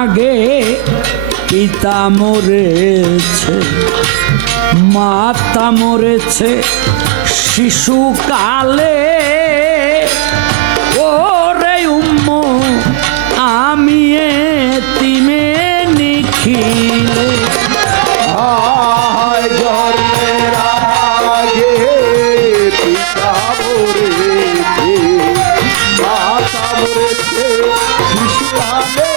আগে পিতা মরেছে, মাতা মরেছে শিশুকালে। ওরে উম্মু আমি এতিমে নিখিলে। জন্মের আগে পিতা মরেছে, মাতা মরেছে শিশুকালে।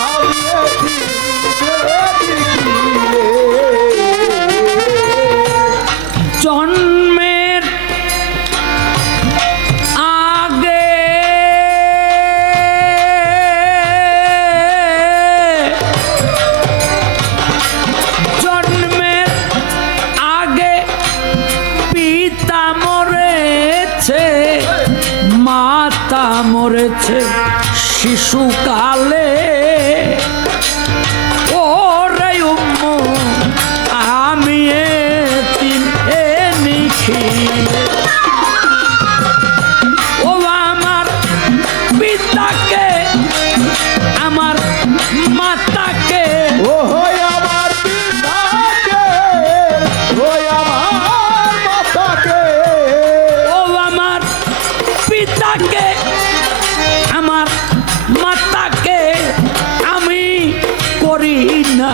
আমি এতিমে নিখিলে। জন্মের আগে পিতা মরেছে, মাতা মরেছে শিশুকালে। ওরে উম্মু আমি এতিমে নিখিলে। ও আমার পিতাকে আমার মাতাকে, ও হয় আমার পিতাকে, ওই আমার মাতাকে। ও আমার পিতাকে আমার মাতাকে আমি করি না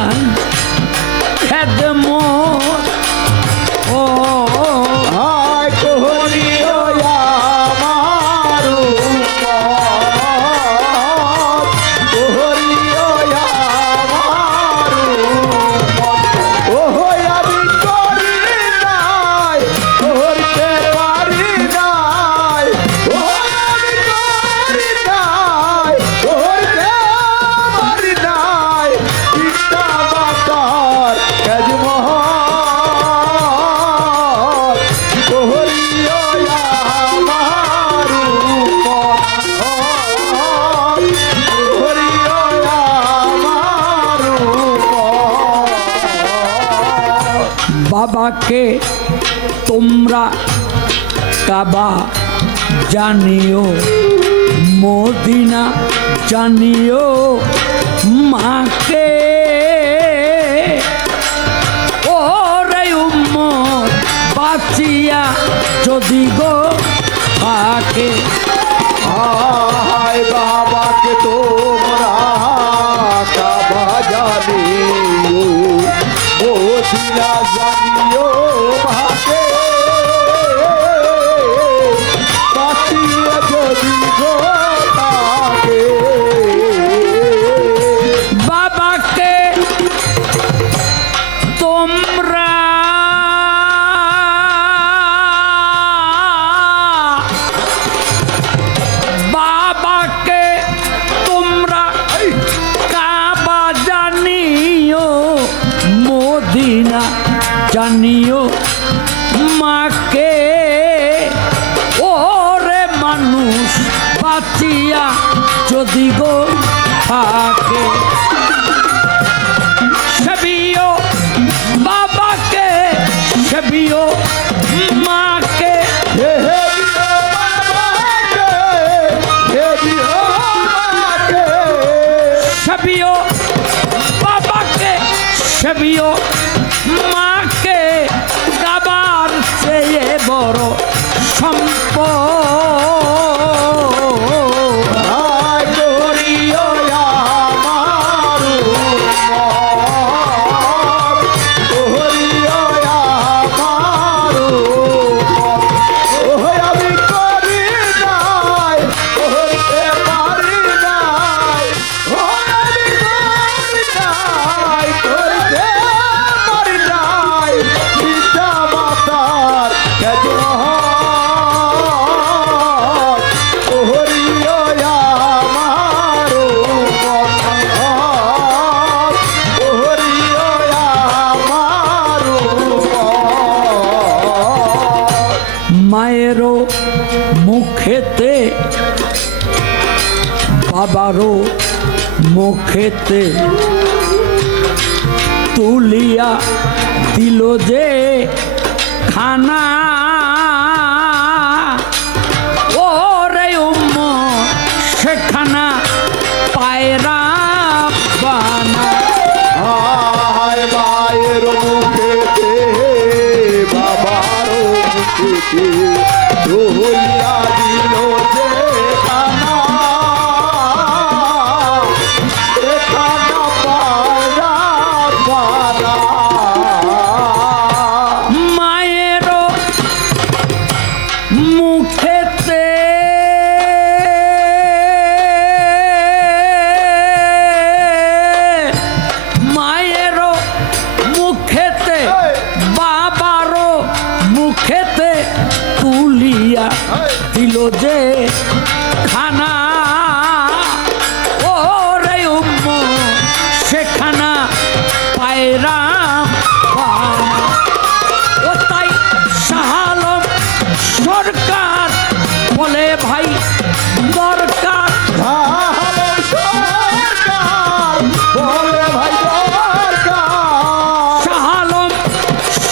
খেদমত। ও হায় করিও আমার উম্মত, করিও আমার উম্মত। ও হয় আমি করি নাই, করতে পারি নাই। ও আমি করি নাই, করতে পারি নাই। পিতা মাতার খেদমত করিও আমার উম্মত, করিও আমার উম্মত। বাবাকে তোমরা কাবা জানিও, মদিনা জানিও, মাকে ওরে উম্মত বাঁচিয়া যদি গো থাকে। হায় বাবাকে তোমরা কাবা জানিও, মদিনা জানিও, মাকে বাঁচিয়ে যদি গো থাকে। বাবাকে তোমরা বাবাকে তোমরা কাবা জানিও, মদিনা জানিও, মাকে ওরে মানুষ বাঁচিয়া যদি গো থাকে। সেবিও বাবাকে, সেবিও মাকে, হে হে দিও বাবাকে, হে দিও মাকে। সেবিও বাবাকে, সেবিও মাকে। গাবার চেয়ে বড় সম্পদ। হায় করিও আমার উম্মত, করিও আমার উম্মত। ও আমি করি নাই, করতে পারি নাই। ও আমি করি নাই, করতে পারি নাই। পিতা মাতার খেদমত করিও আমার উম্মত, করিও আমার উম্মত। মায়েরও মুখেতে বাবারও মুখেতে তুলিয়া দিল যে খানা। ওরে উম্মত দিল যে খানা ও রে উম্ম সেখানা পায়রাম ও তাই শাহ আলম সরকার বলে ভাই দরকার ভালো সরকার বলে ভাই দরকার শাহ আলম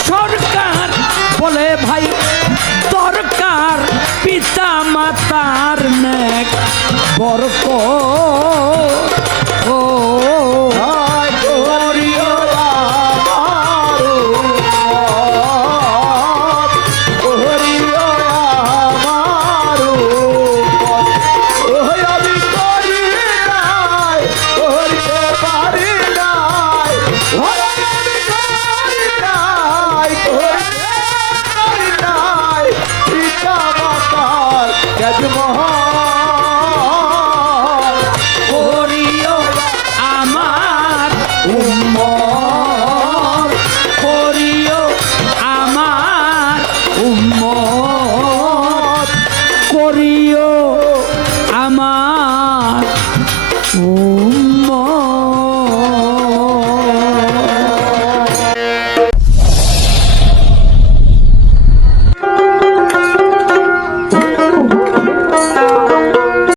সরকার বলে ভাই দরকার পিতা মাতার নেক বরক ও হায় করিও আমার উম্মত, করিও আমার উম্মত। ওই আমি করি নাই, করিতে পারি নাই। ওই আমি করি নাই, করিতে পারি নাই। পিতা মাতার ত্যাগ মহা